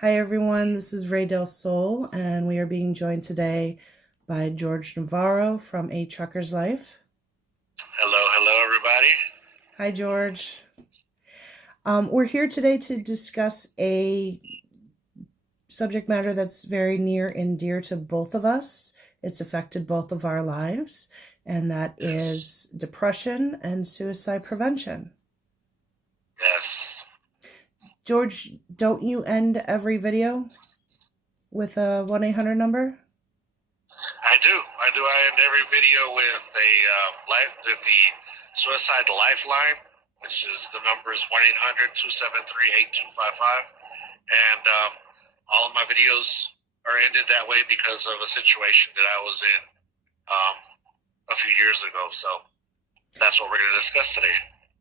Hi everyone, this is Ray Del Sol, and we are being joined today by George Navarro from A Trucker's Life. Hello, everybody. Hi George. We're here today to discuss a subject matter that's very near and dear to both of us. It's affected both of our lives, and that is depression and suicide prevention. Yes. George, don't you end every video with a 1-800 number? I end every video with the suicidal Lifeline, which is the number is 1-800-273-8255. And all of my videos are ended that way because of a situation that I was in a few years ago. So that's what we're going to discuss today.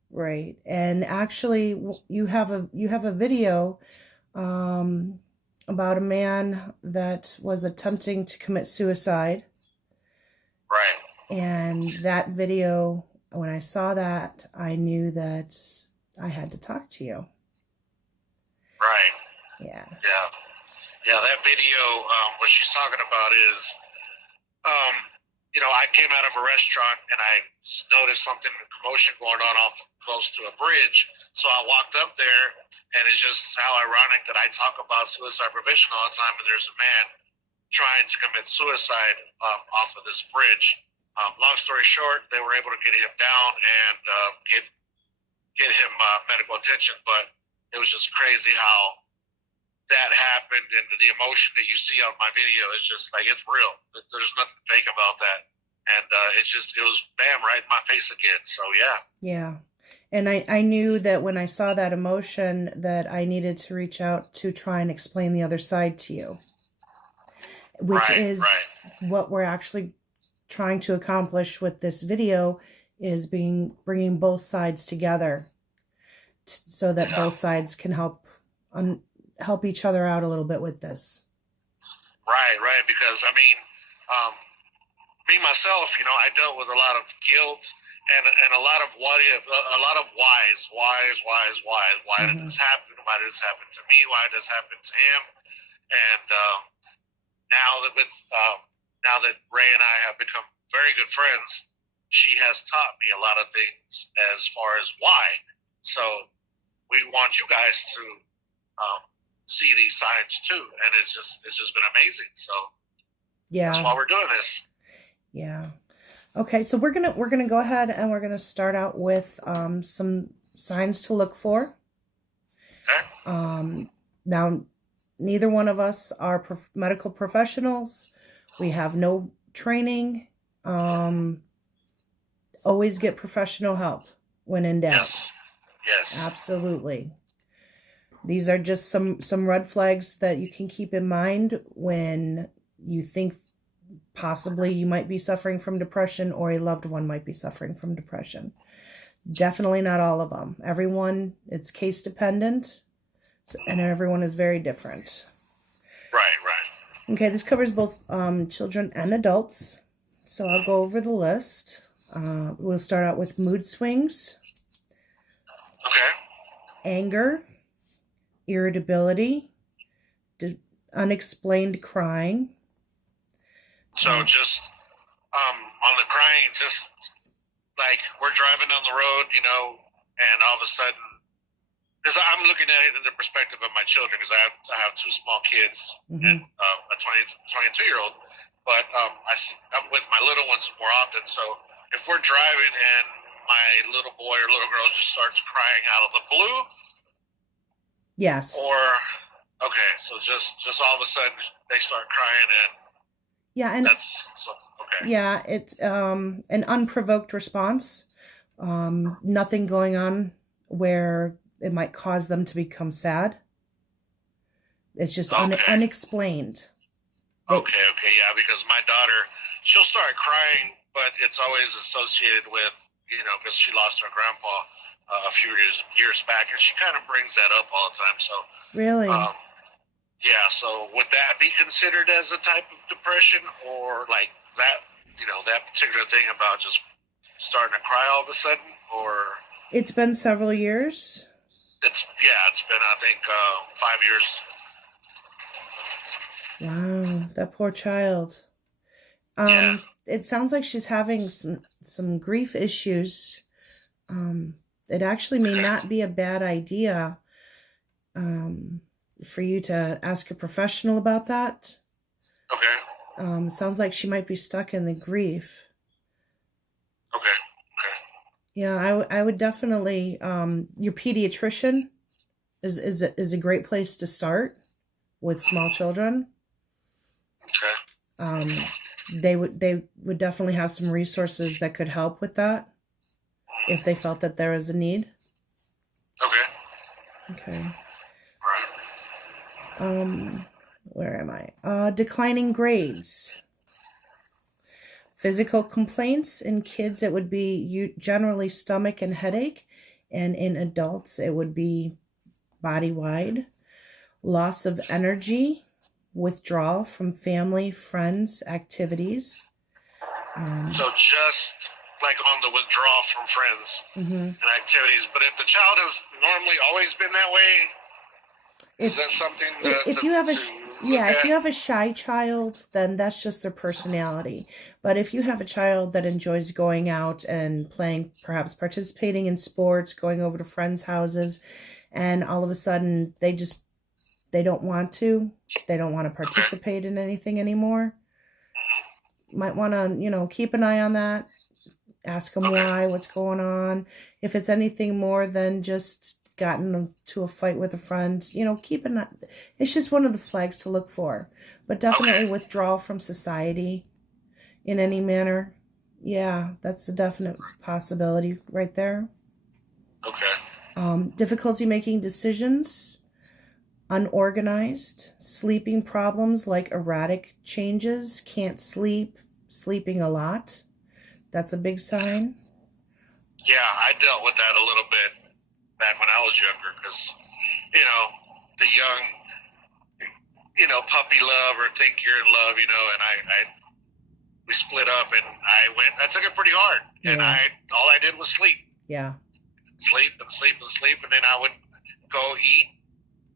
Right. And actually you have a video about a man that was attempting to commit suicide. Right. And that video, when I saw that, I knew that I had to talk to you. Right. Yeah. Yeah, that video, what she's talking about is, I came out of a restaurant and I noticed something, commotion going on off close to a bridge. So I walked up there, and it's just how ironic that I talk about suicide prevention all the time, and there's a man trying to commit suicide off of this bridge. Long story short, they were able to get him down and get him medical attention, but it was just crazy how that happened, and the emotion that you see on my video is just like, it's real. There's nothing fake about that. And it was bam, right in my face again. So, yeah. Yeah. And I knew that when I saw that emotion that I needed to reach out to try and explain the other side to you, which is what we're actually trying to accomplish with this video, is bringing both sides together so that both sides can help each other out a little bit with this. Right. Because, me myself, I dealt with a lot of guilt and a lot of what if, a lot of whys. Why did this happen? Why did this happen to me? Why did this happen to him? And now that Ray and I have become very good friends, she has taught me a lot of things as far as why. So we want you guys to see these signs too, and it's just been amazing. So yeah, that's why we're doing this. Yeah. Okay, so we're gonna go ahead and we're gonna start out with some signs to look for. Okay. Now, neither one of us are medical professionals. We have no training. Always get professional help when in doubt. Yes. Absolutely. These are just some red flags that you can keep in mind when you think possibly you might be suffering from depression, or a loved one might be suffering from depression. Definitely not all of them. Everyone, it's case dependent, and everyone is very different. Right. Okay, this covers both children and adults. So I'll go over the list. We'll start out with mood swings. Okay. Anger, irritability, unexplained crying. So just on the crying, just like we're driving down the road, and all of a sudden, because I'm looking at it in the perspective of my children, because I have two small kids and a 22-year-old, but I'm with my little ones more often. So if we're driving and my little boy or little girl just starts crying out of the blue, yes, okay, so just all of a sudden they start crying, and yeah, and that's okay. Yeah, it's an unprovoked response. Nothing going on where it might cause them to become sad. It's just unexplained. Okay, yeah, because my daughter, she'll start crying, but it's always associated with, because she lost her grandpa a few years back, and she kind of brings that up all the time. So really, yeah. So would that be considered as a type of depression, or like that, that particular thing about just starting to cry all of a sudden, or? It's been several years. It's been, I think, 5 years. Wow, that poor child. Yeah. It sounds like she's having some grief issues. It actually may Okay. not be a bad idea um, for you to ask a professional about that. Okay. Sounds like she might be stuck in the grief. Okay. Okay. Yeah, I would definitely your pediatrician is a great place to start with small children. Okay. They would definitely have some resources that could help with that if they felt that there was a need. Okay. Okay. Right. Where am I? Declining grades. Physical complaints in kids, it would be generally stomach and headache, and in adults, it would be body wide. Loss of energy, withdrawal from family, friends, activities. So just like on the withdrawal from friends and activities. But if the child has normally always been that way, is that something if you have a shy child, then that's just their personality. But if you have a child that enjoys going out and playing, perhaps participating in sports, going over to friends' houses, and all of a sudden they don't want to participate in anything anymore, might want to keep an eye on that. Ask them why, what's going on. If it's anything more than just gotten to a fight with a friend, keep an eye. It's just one of the flags to look for. But definitely withdrawal from society in any manner. Yeah, that's a definite possibility right there. Okay. Difficulty making decisions, unorganized, sleeping problems like erratic changes, can't sleep, sleeping a lot. That's a big sign. Yeah, I dealt with that a little bit back when I was younger because, the young, puppy love or think you're in love, and we split up and I took it pretty hard. Yeah. And all I did was sleep. Yeah. Sleep and sleep and sleep. And then I would go eat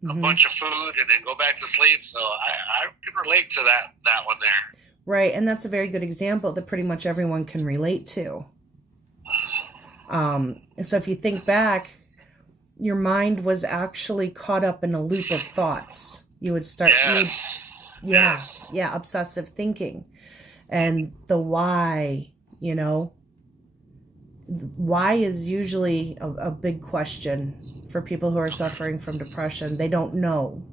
a bunch of food and then go back to sleep. So I can relate to that one there. Right. And that's a very good example that pretty much everyone can relate to. So if you think back, your mind was actually caught up in a loop of thoughts. You would start, obsessive thinking. And the why, why is usually a big question for people who are suffering from depression. They don't know,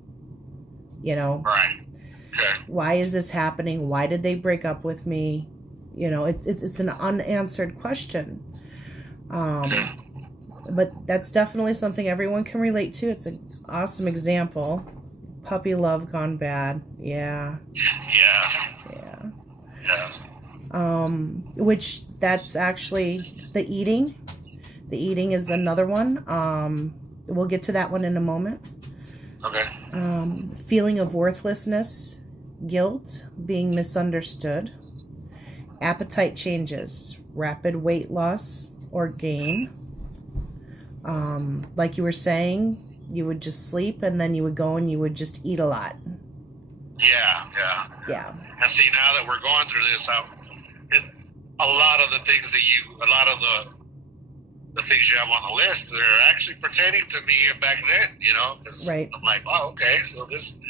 Right. Okay. Why is this happening? Why did they break up with me? It's an unanswered question. But that's definitely something everyone can relate to. It's an awesome example. Puppy love gone bad. Yeah. Which that's actually the eating. The eating is another one. We'll get to that one in a moment. Okay. Feeling of worthlessness, guilt, being misunderstood, appetite changes, rapid weight loss or gain. Like you were saying, you would just sleep and then you would go and you would just eat a lot. Yeah. And see, now that we're going through this, a lot of the things the things you have on the list, they're actually pertaining to me back then, Right. I'm like, oh, okay, so this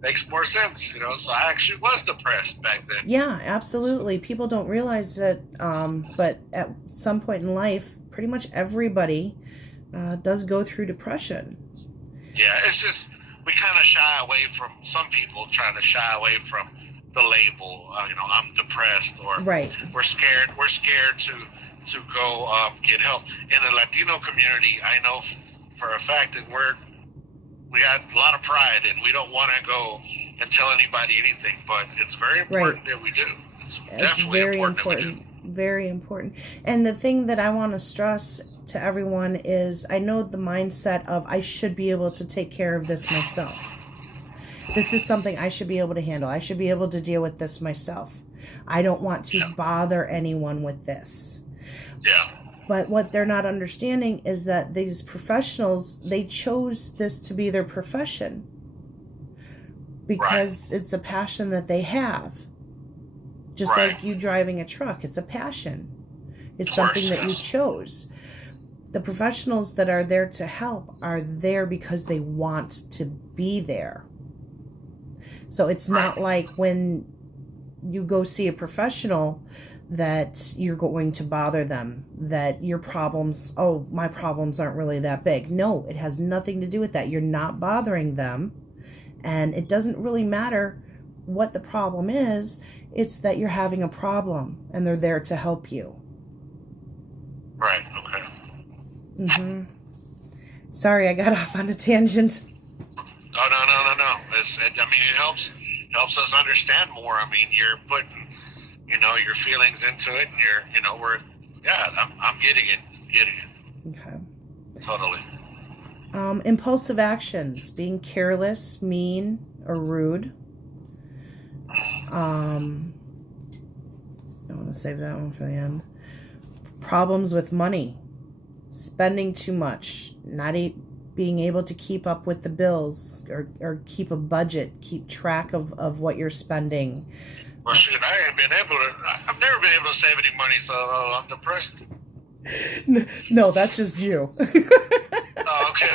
makes more sense, so I actually was depressed back then. Yeah, absolutely. People don't realize that, but at some point in life, pretty much everybody does go through depression. Yeah, it's just we kind of shy away from, some people trying to shy away from the label, I'm depressed, or right. We're scared to go get help. In the Latino community, I know for a fact that we got a lot of pride and we don't want to go and tell anybody anything, but it's very important that we do. It's definitely very important that we do. Very important. And the thing that I want to stress to everyone is, I know the mindset of I should be able to take care of this myself. This is something I should be able to handle. I should be able to deal with this myself. I don't want to bother anyone with this. Yeah. But what they're not understanding is that these professionals, they chose this to be their profession. because it's a passion that they have. Just Right. like you driving a truck, it's a passion. It's Of course, something that you yes. chose. The professionals that are there to help are there because they want to be there. So it's not Right. like when you go see a professional that you're going to bother them, that your problems, oh, my problems aren't really that big. No, it has nothing to do with that. You're not bothering them. And it doesn't really matter what the problem is. It's that you're having a problem and they're there to help you. Right. Okay. Mm-hmm. Sorry, I got off on a tangent. Oh, no. It helps us understand more. I mean, you're putting, your feelings into it, and I'm getting it. Okay. Totally. Impulsive actions, being careless, mean, or rude. I want to save that one for the end. Problems with money, spending too much, not being able to keep up with the bills or keep a budget, keep track of what you're spending. Well, shoot, I've never been able to save any money, so I'm depressed. No, that's just you. Oh, okay.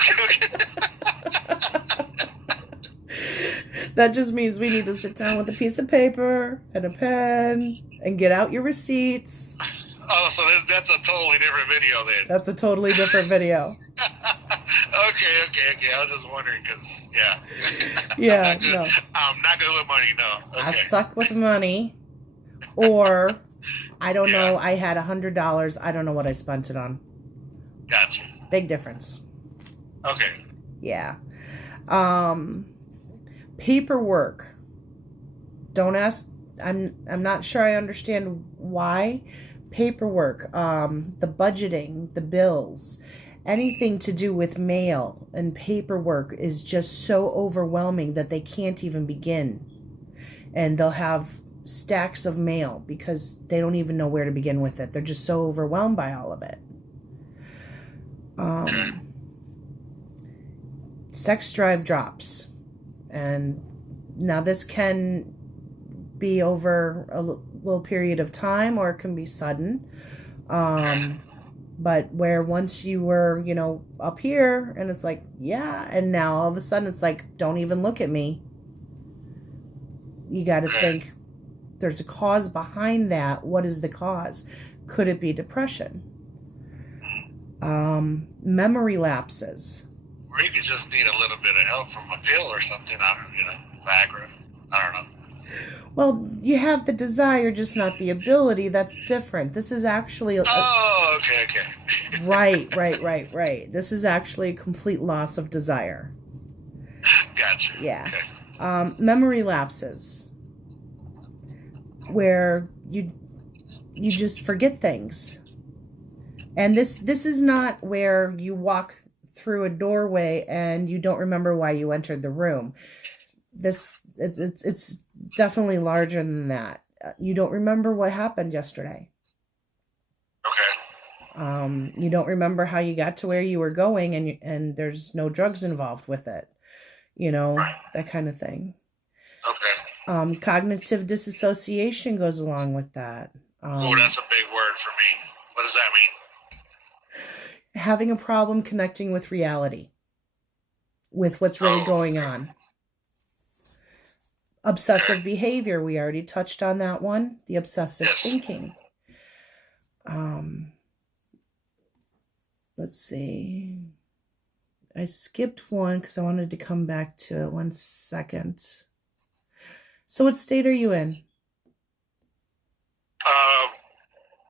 That just means we need to sit down with a piece of paper and a pen and get out your receipts. Oh, so that's a totally different video then. That's a totally different video. Okay. I was just wondering because, yeah. Yeah, no. I'm not good with money, no. Okay. I suck with money. Or, I don't know, I had $100. I don't know what I spent it on. Gotcha. Big difference. Okay. Yeah. Paperwork. Don't ask. I'm not sure I understand why. Paperwork, the budgeting, the bills, anything to do with mail and paperwork is just so overwhelming that they can't even begin. And they'll have stacks of mail because they don't even know where to begin with it. They're just so overwhelmed by all of it. Sex drive drops. And now this can be over a little period of time or it can be sudden. But where once you were, up here and it's like, yeah, and now all of a sudden it's like, don't even look at me. You got to think there's a cause behind that. What is the cause? Could it be depression? Memory lapses. Or you could just need a little bit of help from a pill or something. Viagra. I don't know. Well, you have the desire, just not the ability. That's different. This is actually... Oh, okay. Right. This is actually a complete loss of desire. Gotcha. Yeah. Okay. Memory lapses. Where you just forget things. And this is not where you walk through a doorway and you don't remember why you entered the room. It's definitely larger than that. You don't remember what happened yesterday. Okay. You don't remember how you got to where you were going, and there's no drugs involved with it. Right. That kind of thing. Okay. Cognitive disassociation goes along with that. Oh, that's a big word for me. What does that mean? Having a problem connecting with reality, with what's really going on. Obsessive behavior, we already touched on that one. The obsessive thinking. Let's see. I skipped one because I wanted to come back to it. 1 second. So what state are you in?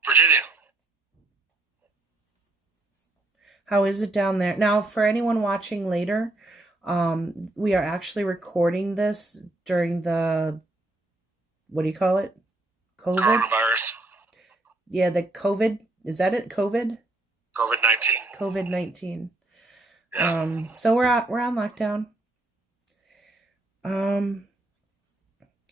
Virginia. How is it down there? Now, for anyone watching later, we are actually recording this during the, what do you call it? COVID? Coronavirus. Yeah, the COVID. Is that it? COVID? COVID-19. COVID-19. Yeah. So we're on lockdown.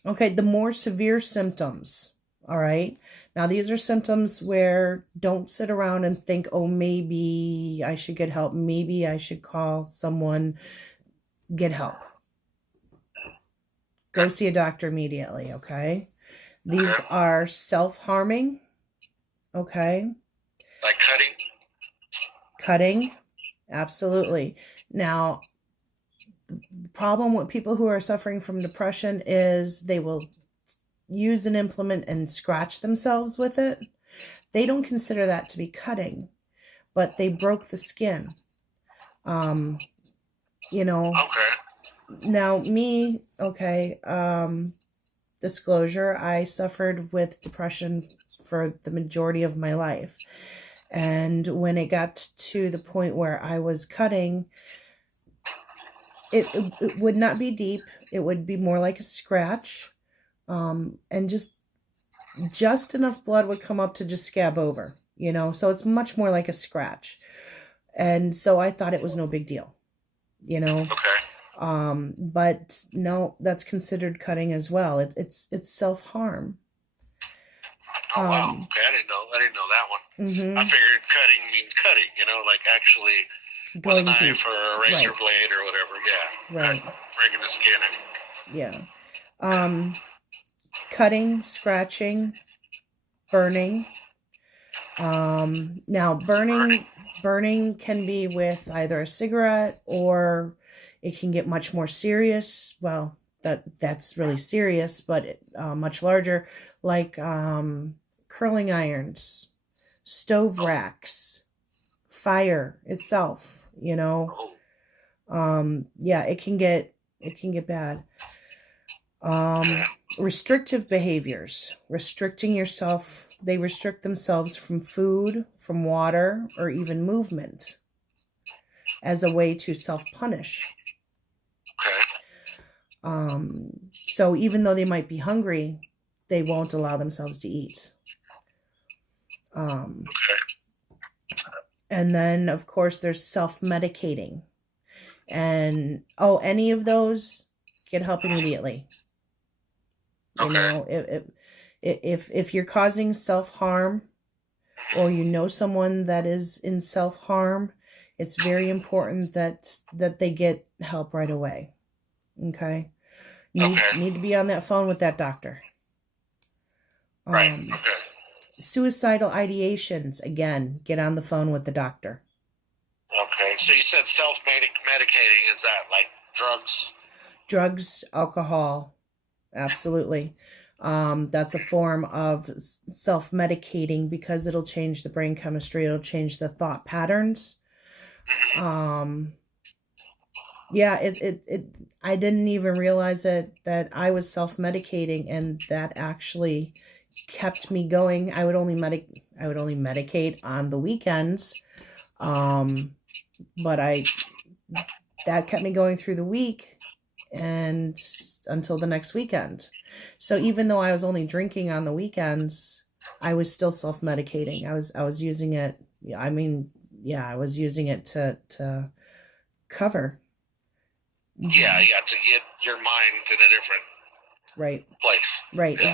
Okay, the more severe symptoms. All right. Now, these are symptoms where don't sit around and think, oh, maybe I should get help. Maybe I should call someone. Get help. Go see a doctor immediately, okay? These Okay. are self-harming, okay? Like cutting? Cutting, absolutely. Now, the problem with people who are suffering from depression is they will use an implement and scratch themselves with it. They don't consider that to be cutting, but they broke the skin. You know, Okay. now me, okay, disclosure, I suffered with depression for the majority of my life. And when it got to the point where I was cutting, it would not be deep. It would be more like a scratch. And just enough blood would come up to just scab over, you know? So it's much more like a scratch. And so I thought it was no big deal, you know? Okay. But no, that's considered cutting as well. It's self-harm. Oh wow. Okay, I didn't know that one. Mm-hmm. I figured cutting means cutting, like actually with a knife or a razor blade or whatever. Yeah. Right. Breaking the skin. Yeah. Cutting, scratching, burning. Now burning can be with either a cigarette, or it can get much more serious. Well, that's really serious, but much larger, like curling irons, stove racks, fire itself, yeah, it can get bad. Restrictive behaviors, restricting yourself. They restrict themselves from food, from water, or even movement as a way to self-punish. Okay. So even though they might be hungry, they won't allow themselves to eat. Okay. And then, of course, there's self-medicating. And, any of those, get help immediately. Okay. If you're causing self-harm, or someone that is in self-harm, it's very important that they get help right away. Okay? Need to be on that phone with that doctor. Right. Okay. Suicidal ideations, again, get on the phone with the doctor. Okay. So you said self-medicating. Is that like drugs? Drugs, alcohol, absolutely. That's a form of self-medicating because it'll change the brain chemistry. It'll change the thought patterns. Yeah, I didn't even realize that I was self-medicating, and that actually kept me going. I would only medicate on the weekends. But that kept me going through the week and until the next weekend. So even though I was only drinking on the weekends, I was still self-medicating. I was using it. I was using it to cover. Yeah, you got to get your mind in a different place. Right, yeah.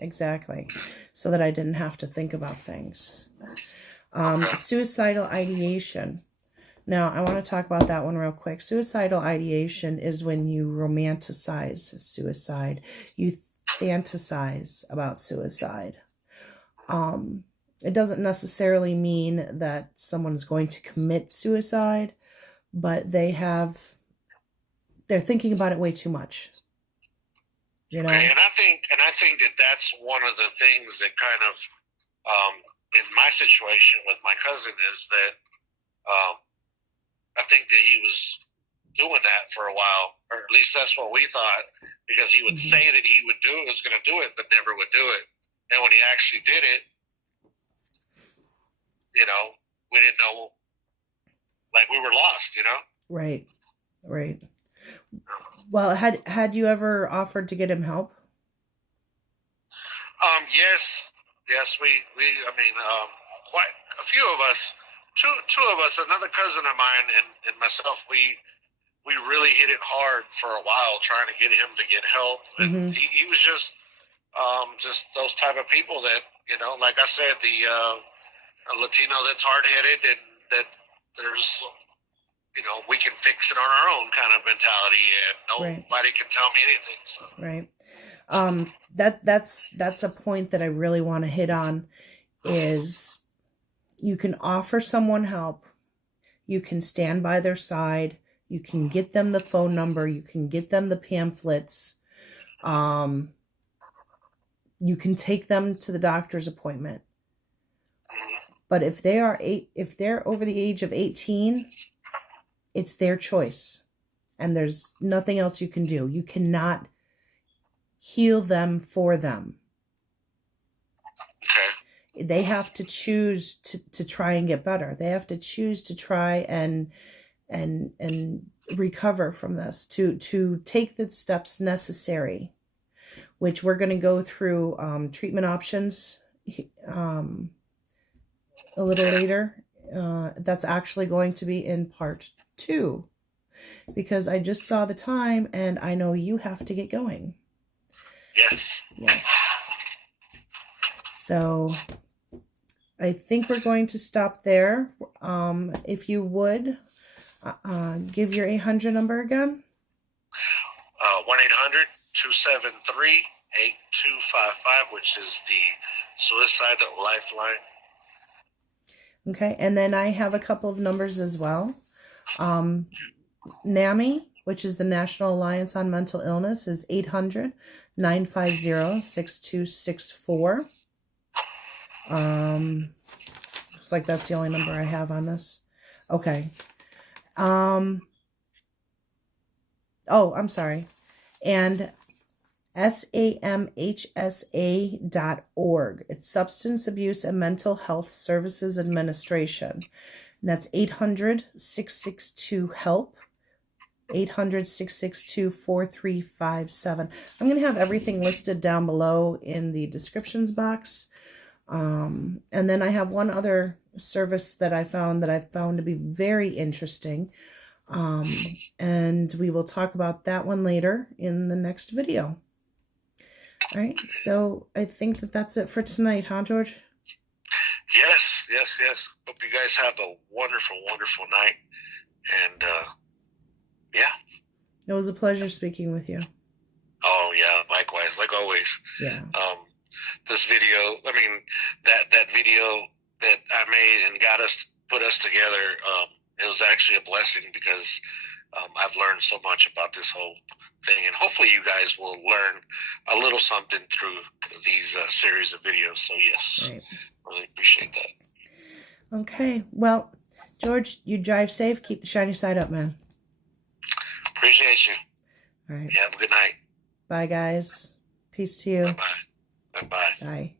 Exactly. So that I didn't have to think about things. Suicidal ideation. Now, I want to talk about that one real quick. Suicidal ideation is when you romanticize suicide. You fantasize about suicide. It doesn't necessarily mean that someone's going to commit suicide, but they're thinking about it way too much. Okay, and I think that that's one of the things that kind of, in my situation with my cousin, is that I think that he was doing that for a while, or at least that's what we thought, because he would say that he was going to do it, but never would do it. And when he actually did it, we didn't know, like we were lost, Right. Well, had you ever offered to get him help? Yes, quite a few of us, two of us, another cousin of mine and myself, we really hit it hard for a while trying to get him to get help. And he was just those type of people that, like I said, the Latino that's hard-headed, and that there's we can fix it on our own kind of mentality, and nobody can tell me anything. So. Right. That's a point that I really want to hit on, is you can offer someone help. You can stand by their side. You can get them the phone number. You can get them the pamphlets. You can take them to the doctor's appointment. But if they're over the age of 18, it's their choice. And there's nothing else you can do. You cannot heal them for them. Okay. They have to choose to try and get better. They have to choose to try and recover from this, to take the steps necessary, which we're going to go through treatment options a little later. That's actually going to be in part 2, because I just saw the time and I know you have to get going. Yes. So I think we're going to stop there. If you would, give your 800 number again. 1-800-273-8255, which is the suicidal Lifeline. Okay, and then I have a couple of numbers as well. NAMI, which is the National Alliance on Mental Illness, is 800-950-6264. Looks like that's the only number I have on this. Okay. Oh, I'm sorry. And SAMHSA.org. It's Substance Abuse and Mental Health Services Administration. And that's 800-662-HELP. 800-662-4357. I'm going to have everything listed down below in the descriptions box. And then I have one other service that I found to be very interesting. And we will talk about that one later in the next video. All right, so I think that's it for tonight, huh, George? Yes. Hope you guys have a wonderful, wonderful night. And, yeah. It was a pleasure speaking with you. Oh, yeah, likewise, like always. Yeah. This video, that video that I made and put us together, it was actually a blessing, because I've learned so much about this whole thing, and hopefully you guys will learn a little something through these series of videos. So yes, right. Really appreciate that. Okay, well, George, you drive safe. Keep the shiny side up, man. Appreciate you. All right. Yeah, have a good night. Bye, guys. Peace to you. Bye-bye. Bye-bye. Bye.